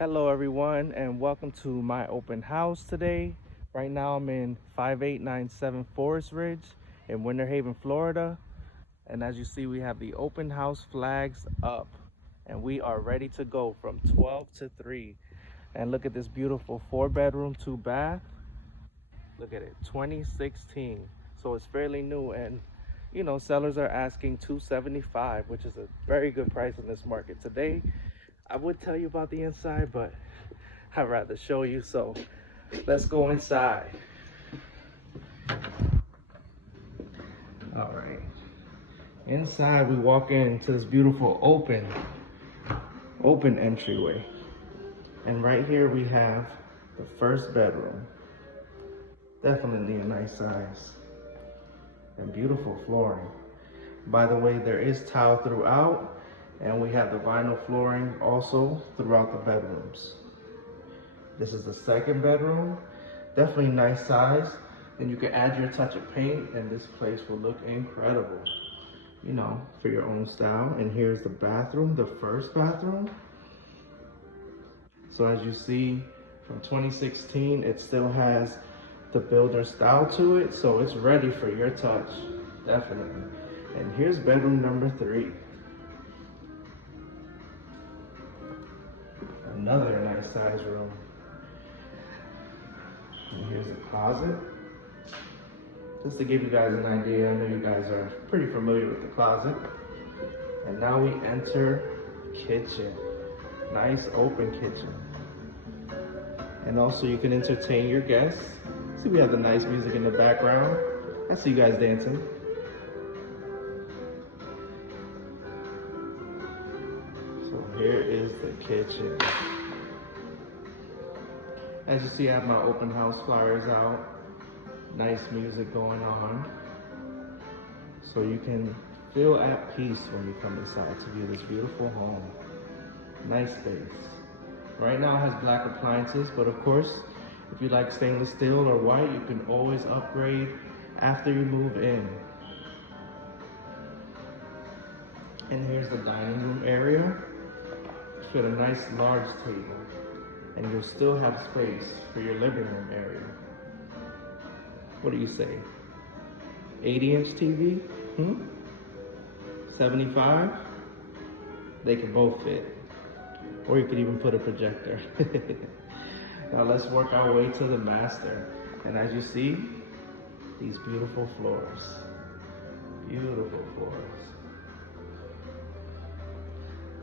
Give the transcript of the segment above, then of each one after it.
Hello everyone and welcome to my open house today. Right now I'm in 5897 Forest Ridge in Winter Haven, Florida. And as you see, we have the open house flags up and we are ready to go from 12 to 3. And look at this beautiful 4-bedroom, 2-bath. Look at it, 2016. So it's fairly new, and sellers are asking 275, which is a very good price in this market today. I would tell you about the inside, but I'd rather show you, so let's go inside. All right. Inside, we walk into this beautiful open entryway. And right here we have the first bedroom. Definitely a nice size. And beautiful flooring. By the way, there is tile throughout, and we have the vinyl flooring also throughout the bedrooms. This is the second bedroom. Definitely nice size. And you can add your touch of paint and this place will look incredible, for your own style. And here's the bathroom, the first bathroom. So as you see, from 2016, it still has the builder style to it. So it's ready for your touch, definitely. And here's bedroom number 3. Another nice size room. And here's a closet. Just to give you guys an idea, I know you guys are pretty familiar with the closet. And now we enter kitchen. Nice open kitchen. And also you can entertain your guests. See, we have the nice music in the background. I see you guys dancing. So here is the kitchen. As you see, I have my open house flyers out. Nice music going on. So you can feel at peace when you come inside to view this beautiful home. Nice space. Right now it has black appliances, but of course, if you like stainless steel or white, you can always upgrade after you move in. And here's the dining room area. It's got a nice large table. And you'll still have space for your living room area. What do you say? 80-inch TV? 75? They can both fit. Or you could even put a projector. Now let's work our way to the master. And as you see, these beautiful floors. Beautiful floors.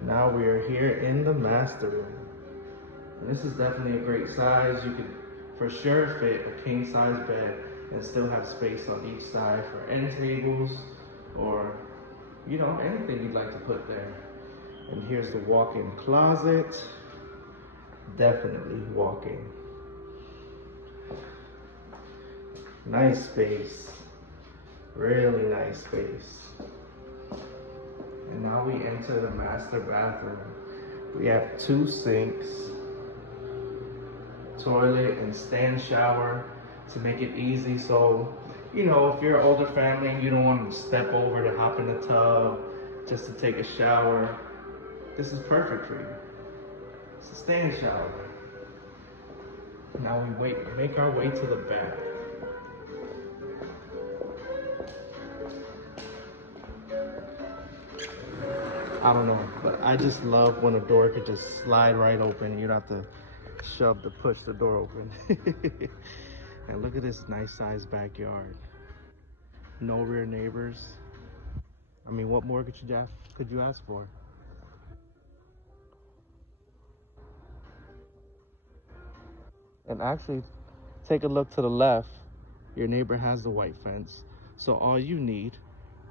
Now we are here in the master room. And this is definitely a great size. You could for sure fit a king size bed and still have space on each side for end tables or, anything you'd like to put there. And here's the walk-in closet. Definitely walk-in. Nice space. Really nice space. And now we enter the master bathroom. We have 2 sinks, toilet and stand shower to make it easy. So, if you're an older family and you don't want to step over to hop in the tub just to take a shower, this is perfect for you. It's a stand shower. Now we make our way to the back. I don't know, but I just love when a door could just slide right open. You don't have to shove to push the door open. And look at this nice sized backyard. No rear neighbors. I mean, what more could you ask for? And actually, take a look to the left. Your neighbor has the white fence. So all you need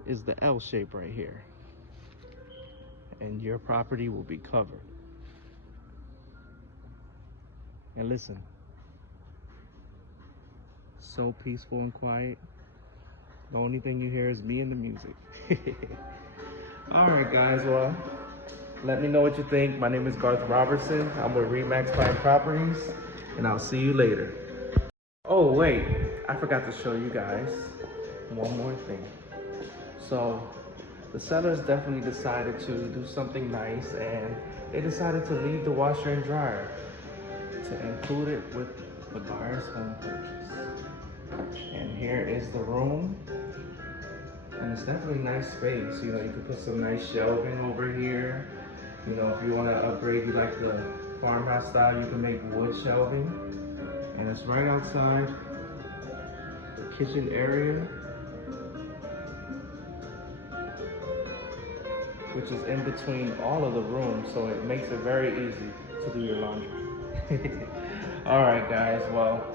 is the L shape right here. And your property will be covered. And listen, so peaceful and quiet. The only thing you hear is me and the music. All right, guys, well, let me know what you think. My name is Garth Robertson. I'm with Remax Prime Properties, and I'll see you later. Oh, wait, I forgot to show you guys one more thing. So the sellers definitely decided to do something nice, and they decided to leave the washer and dryer to include it with the buyer's home purchase. And here is the room. And it's definitely nice space. You know, you could put some nice shelving over here. You know, if you want to upgrade, you like the farmhouse style, you can make wood shelving. And it's right outside the kitchen area, which is in between all of the rooms, so it makes it very easy to do your laundry. All right, guys, well,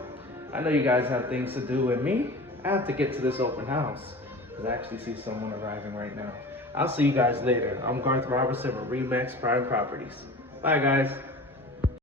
I know you guys have things to do with me. I have to get to this open house because I actually see someone arriving right now. I'll see you guys later. I'm Garth Robertson with Remax Prime Properties. Bye, guys.